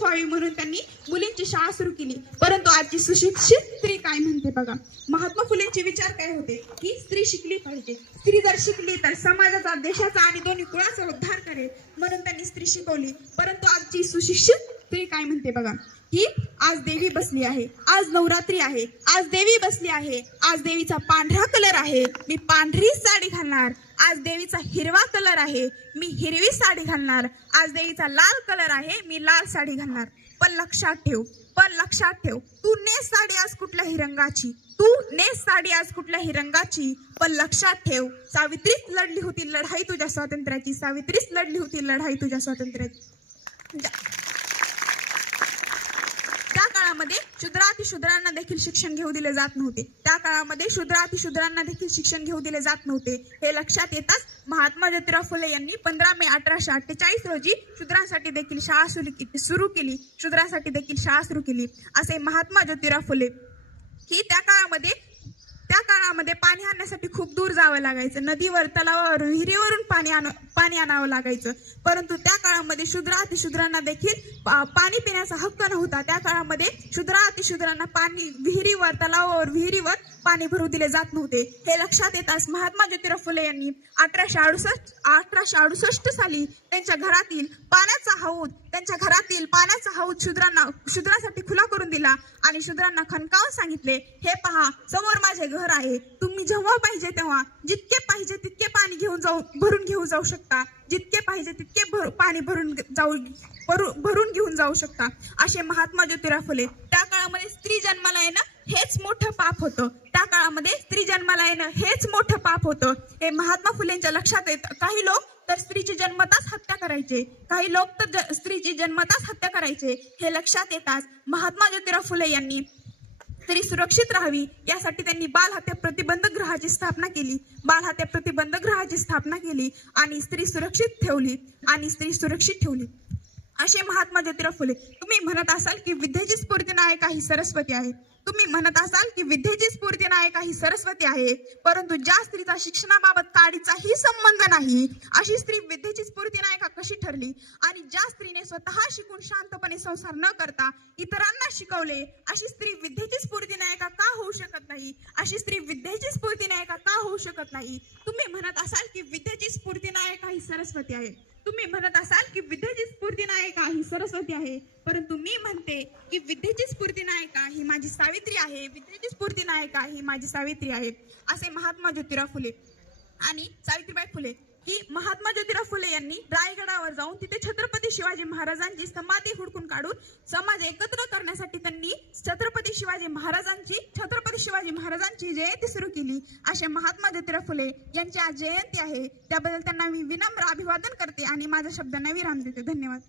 सुरक्षित व्हावी म्हणून त्यांनी मुलींची शाळा सुरू केली. परंतु आजची सुशिक्षित स्त्री काय म्हणते बघा. महात्मा फुलेंचे विचार काय होते की स्त्री शिकली पाहिजे. स्त्री जर शिकली तर समाजाचा, देशाचा आणि दोन्ही कुळाचा उद्धार करेल म्हणून त्यांनी स्त्री शिकवली. परंतु आजची सुशिक्षित स्त्री काय म्हणते बघा की आज देवी बसली आहे, आज नवरात्री आहे, आज देवी बसली आहे, आज देवीचा पांढरा कलर आहे, मी पांढरी साडी घालणार. आज देवीचा हिरवा कलर आहे, मी हिरवी साडी घालणार. आज देवीचा लाल कलर आहे, मी लाल साडी घालणार. पण लक्षात ठेव, तू नेस साडी आज कुठल्याही रंगाची, तू नेस साडी आज कुठल्याही रंगाची. पण लक्षात ठेव, सावित्रीच लढली होती लढाई तुझ्या स्वातंत्र्याची, सावित्रीच लढली होती लढाई तुझ्या स्वातंत्र्याची. त्या काळामध्ये शूद्रातिशूद्रांना देखील शिक्षण घेऊ दिले जात नव्हते. त्या काळामध्ये शूद्रातिशूद्रांना देखील शिक्षण घेऊ दिले जात नव्हते. हे लक्षात येताच महात्मा ज्योतिराव फुले यांनी 15 मे 1848 रोजी शूद्रांसाठी देखील शाळा सुरू केली. शूद्रांसाठी देखील शाळा सुरू केली. असे महात्मा ज्योतिराव फुले की त्या काळामध्ये पाणी आणण्यासाठी खूप दूर जावं लागायचं. नदीवर, तलावावर, विहिरीवरून पाणी आणावं लागायचं. परंतु त्या काळामध्ये शूद्रातिशूद्रांना देखील पाणी पिण्याचा हक्क नव्हता. त्या काळामध्ये शूद्रातिशूद्रांना विहिरीवर, तलावावर पाणी भरू दिले जात नव्हते. हे लक्षात येताच महात्मा ज्योतिराव फुले यांनी 1868 साली त्यांच्या घरातील पाण्याचा हौद शूद्रांसाठी खुला करून दिला आणि शूद्रांना खणकावून सांगितले, हे पहा, समोर माझे घर आहे, तुम्ही जेव्हा पाहिजे तेव्हा जितके पाहिजे तितके पाणी भरून घेऊ जाऊ शकता, जितके पाहिजे तितके पाणी भरून घेऊन जाऊ शकता. असे महात्मा ज्योतिराव फुले. त्या काळामध्ये स्त्री जन्माला येणं हेच मोठं पाप होतं. त्या काळामध्ये स्त्री जन्माला येणं हेच मोठं पाप होतं. हे महात्मा फुलेंच्या लक्षात येतं. काही लोक तर स्त्रीची जन्मताच हत्या करायचे, काही लोक तर स्त्रीची जन्मताच हत्या करायचे. हे लक्षात येताच महात्मा ज्योतिराव फुले यांनी स्त्री सुरक्षित राहावी यासाठी त्यांनी बालहत्या प्रतिबंधक गृहाची स्थापना केली आणि स्त्री सुरक्षित ठेवली. असे महात्मा ज्योतिराव फुले. तुम्ही म्हणत असाल की विद्येची स्फूर्ती नायिका ही सरस्वती आहे. परंतु ज्या स्त्रीचा शिक्षणाबाबत काडीचाही संबंध नाही अशी स्त्री विद्येची स्फूर्ती नायिका कशी ठरली? आणि ज्या स्त्रीने स्वतः शिकून शांतपणे संसार न करता इतरांना शिकवले अशी स्त्री विद्येची स्फूर्ती नायिका का होऊ शकत नाही? तुम्ही म्हणत असाल की विद्येची स्फूर्ती नायिका ही सरस्वती आहे. परंतु मी म्हणते की विद्येची स्फूर्ती नायिका ही माझी सावित्री आहे. असे महात्मा ज्योतिराव फुले आणि सावित्रीबाई फुले की महात्मा ज्योतिराव फुले यांनी रायगडावर जाऊन तिथे छत्रपती शिवाजी महाराजांची समाधी हुडकून काढून समाज एकत्र करण्यासाठी त्यांनी छत्रपती शिवाजी महाराजांची जयंती सुरू केली. असे महात्मा ज्योतिराव फुले यांची आज जयंती आहे. त्याबद्दल त्यांना मी विनम्र अभिवादन करते आणि माझ्या शब्दांना विराम देते. धन्यवाद.